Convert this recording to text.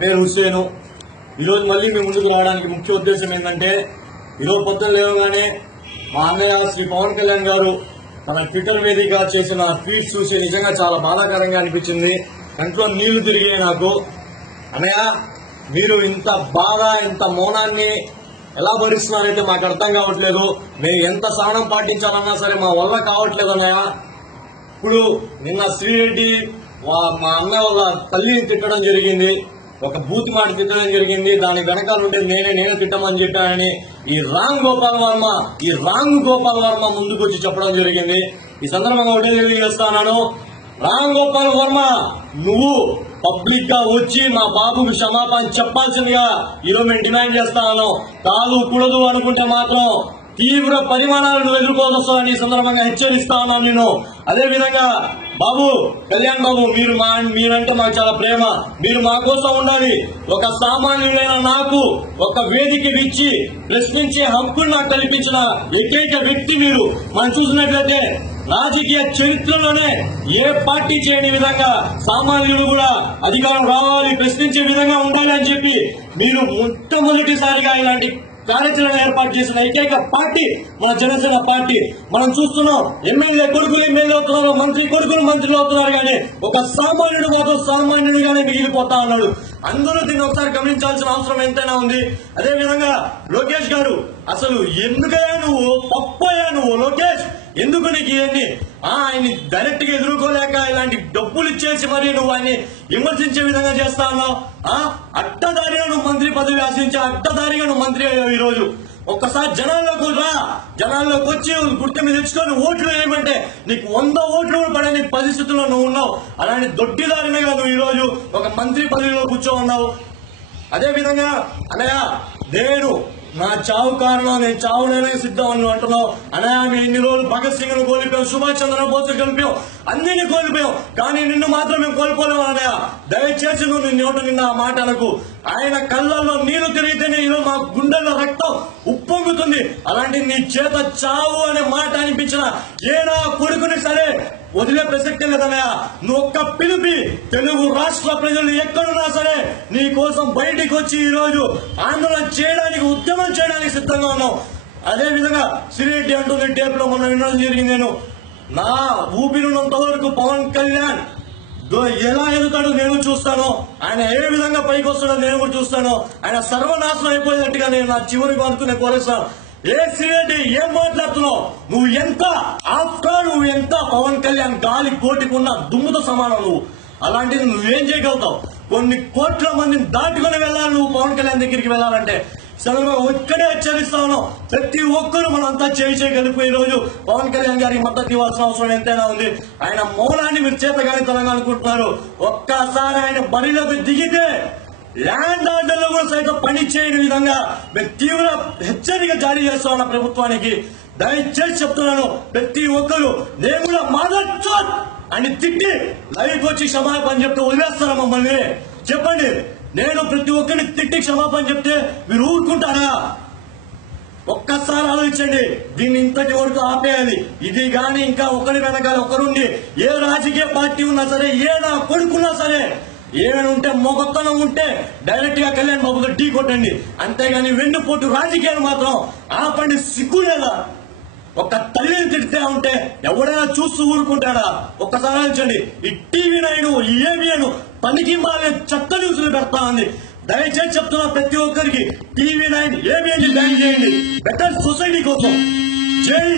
పేరు హుస్సేను. ఈరోజు మళ్ళీ మీ ముందుకు రావడానికి ముఖ్య ఉద్దేశం ఏంటంటే, ఈరోజు పొద్దున లేవగానే మా అన్నయ్య శ్రీ పవన్ కళ్యాణ్ గారు తన ట్విట్టర్ వేదిక చేసిన ట్వీట్స్ చూసి నిజంగా చాలా బాధాకరంగా అనిపించింది. కంట్లో నీళ్లు తిరిగాయి నాకు. అన్నయ్య, మీరు ఇంత బాధ, ఇంత మౌనాన్ని ఎలా భరిస్తున్నారంటే మాకు అర్థం కావట్లేదు. మేము ఎంత సహనం పాటించాలన్నా సరే మా వల్ల కావట్లేదు అన్నయ్య. ఇప్పుడు నిన్న శ్రీరెడ్డి మా అన్న వాళ్ళ తల్లిని తిట్టడం జరిగింది, ఒక బూత్ మాట తిట్టడం జరిగింది. దాని వెనకాల ఉంటే నేను తిట్టమని చెప్పానని ఈ రాంగ్ గోపాల్ వర్మ ముందుకు వచ్చి చెప్పడం జరిగింది. ఈ సందర్భంగా ఒకటే తెలియజేస్తాను, రామ్ గోపాల్ వర్మ, నువ్వు పబ్లిక్ గా వచ్చి మా బాబుకు క్షమాపణ చెప్పాల్సిందిగా ఈరోజు మేము డిమాండ్ చేస్తాను. కాదు కూడదు అనుకుంటే మాత్రం తీవ్ర పరిమాణాలను ఎదుర్కోవస్తామని ఈ సందర్భంగా హెచ్చరిస్తా ఉన్నాను నేను. అదేవిధంగా బాబు కళ్యాణ్ బాబు, మీరంటే మాకు చాలా ప్రేమ. మీరు మా కోసం ఉండాలి. ఒక సామాన్యుడైన నాకు ఒక వేదిక ఇచ్చి ప్రశ్నించే హక్కును నాకు కల్పించిన ఏకైక వ్యక్తి మీరు. మనం చూసినట్లయితే రాజకీయ చరిత్రలోనే ఏ పార్టీ చేయని విధంగా సామాన్యులు కూడా అధికారం రావాలి, ప్రశ్నించే విధంగా ఉండాలి అని చెప్పి మీరు మొట్టమొదటిసారిగా ఇలాంటి కార్యాచరణ ఏర్పాటు చేసిన ఏకైక పార్టీ మన జనసేన పార్టీ. మనం చూస్తున్నాం, ఎమ్మెల్యే కొడుకులు ఎమ్మెల్యే అవుతున్నారు, మంత్రి కొడుకులు మంత్రులు అవుతున్నారు, కానీ ఒక సామాన్యుడు మాత్రం సామాన్యుడిగానే మిగిలిపోతా ఉన్నాడు. అందరూ దీన్ని ఒకసారి గమనించాల్సిన అవసరం ఎంతైనా ఉంది. అదేవిధంగా లోకేష్ గారు, అసలు ఎందుకయ్యా నువ్వు పప్పయ్యా నువ్వు లోకేష్, ఎందుకు నీకు ఇవన్నీ? ఆయన్ని డైరెక్ట్ గా ఎదుర్కోలేక ఇలాంటి డబ్బులు ఇచ్చేసి మరి నువ్వు ఆయన్ని విమర్శించే విధంగా చేస్తా ఉన్నావు. అడ్డదారిగా నువ్వు మంత్రి పదవి ఆశించి అడ్డదారిగా నువ్వు మంత్రి అయ్యావు. ఈ రోజు ఒక్కసారి జనాల్లోకి రా, జనాల్లోకి వచ్చి గుర్తు మీద తెచ్చుకొని ఓట్లు వేయమంటే నీకు 100 ఓట్లు పడని పరిస్థితుల్లో నువ్వు ఉన్నావు. అలాంటి దొడ్డిదారినగా నువ్వు ఈ రోజు ఒక మంత్రి పదవిలో కూర్చో ఉన్నావు. అదే విధంగా అన్నయ్య, నేను నా చావు కారణం, నేను చావునే సిద్ధం అని అంటున్నావు. అన్నయ్య, మేము ఇన్ని రోజులు భగత్ సింగ్ ను కోల్పోయాం, సుభాష్ చంద్రబోస్ కోల్పోయాం, అన్నిని కోల్పోయాం, కానీ నిన్ను మాత్రం మేము కోల్పోలేము అన్నయ్య. దయచేసి నువ్వు నిన్న ఆ మాట అనకు. ఆయన కళ్ళల్లో నీళ్లు తిరిగితేనే ఈరోజు మా గుండెల్లో రక్తం ఉప్పొంగుతుంది. అలాంటి నీ చేత చావు అనే మాట అనిపించిన ఏనా కొడుకుని సరే వదిలే ప్రసక్తే లేదన్నయ్య. నువ్వు ఒక్క పిలిపి తెలుగు రాష్ట్ర ప్రజలు ఎక్కడున్నా సరే నీ కోసం బయటికి వచ్చి ఈ రోజు ఆందోళన చేయడానికి, ఉద్యమం చేయడానికి సిద్ధంగా ఉన్నావు. అదే విధంగా శ్రీరెడ్డి అంటుంది టేప్ లో మొన్న వినడం జరిగింది. నేను నా ఊపిరినంత వరకు పవన్ కళ్యాణ్ ఎలా ఎదుగుతాడో నేను చూస్తాను, ఆయన ఏ విధంగా పైకి వస్తాడో నేను కూడా చూస్తాను. ఆయన సర్వనాశనం అయిపోయినట్టుగా నేను నా చివరికి అనుకునే కోరేస్తాను. ఏ శ్రీరెడ్డి, ఏం మాట్లాడుతున్నావు? నువ్వు ఎంత నువ్వు ఎంత పవన్ కళ్యాణ్ గాలి కోటికున్న దుమ్ముతో సమానం. నువ్వు అలాంటిది నువ్వేం చేయగలుగుతావు? కొన్ని కోట్ల మందిని దాటుకుని వెళ్ళాలి నువ్వు పవన్ కళ్యాణ్ దగ్గరికి వెళ్ళాలంటే. ఒక్కడే హెచ్చరిస్తా ఉన్నాం, ప్రతి ఒక్కరు మనంతా చేయగలిపి ఈ రోజు పవన్ కళ్యాణ్ గారికి మద్దతు ఇవ్వాల్సిన అవసరం ఎంతైనా ఉంది. ఆయన మౌనాన్ని మీరు చేతగాని తలంగా అనుకుంటున్నారు. ఒక్కసారి ఆయన బరిలోకి దిగితే ల్యాండ్ ఆర్డర్ లో కూడా సైతం పని చేయని విధంగా మేము తీవ్ర హెచ్చరిక జారీ చేస్తా ఉన్న ప్రభుత్వానికి. దయచేసి చెప్తున్నాను, ప్రతి ఒక్కరు నేను కూడా మాదచ్చు అని తిట్టి లైవ్ వచ్చి క్షమాపణ చెప్తే వదిలేస్తారా మమ్మల్ని? చెప్పండి. నేను ప్రతి ఒక్కరిని తిట్టి క్షమాపణ చెప్తే మీరు ఊరుకుంటారా? ఒక్కసారి ఆలోచించండి. దీన్ని ఇంతటి వరకు ఆపేయాలి. ఇది గాని ఇంకా ఒకరి వెనకాల ఒకరుండి ఏ రాజకీయ పార్టీ ఉన్నా సరే, ఏ నా కొడుకున్నా సరే, ఏమైనా ఉంటే మొగత్తనం ఉంటే డైరెక్ట్ గా కళ్యాణ్ బాబుతో ఢీ కొట్టండి. అంతేగాని వెన్నుపోటు రాజకీయాలు మాత్రం ఆపండి. సిగ్గులేదా? ఒక తల్లిని తిడితే ఉంటే ఎవడైనా చూస్తూ ఊరుకుంటాడా? ఒక్కసారి ఆలోచించండి. ఈ TV9, ఈ ABN పనికి మాలే చెత్త న్యూస్లు పెడతా ఉంది. దయచేసి చెప్తున్నా ప్రతి ఒక్కరికి TV9, ABN బ్యాన్ చేయండి, బెటర్ సొసైటీ కోసం. జై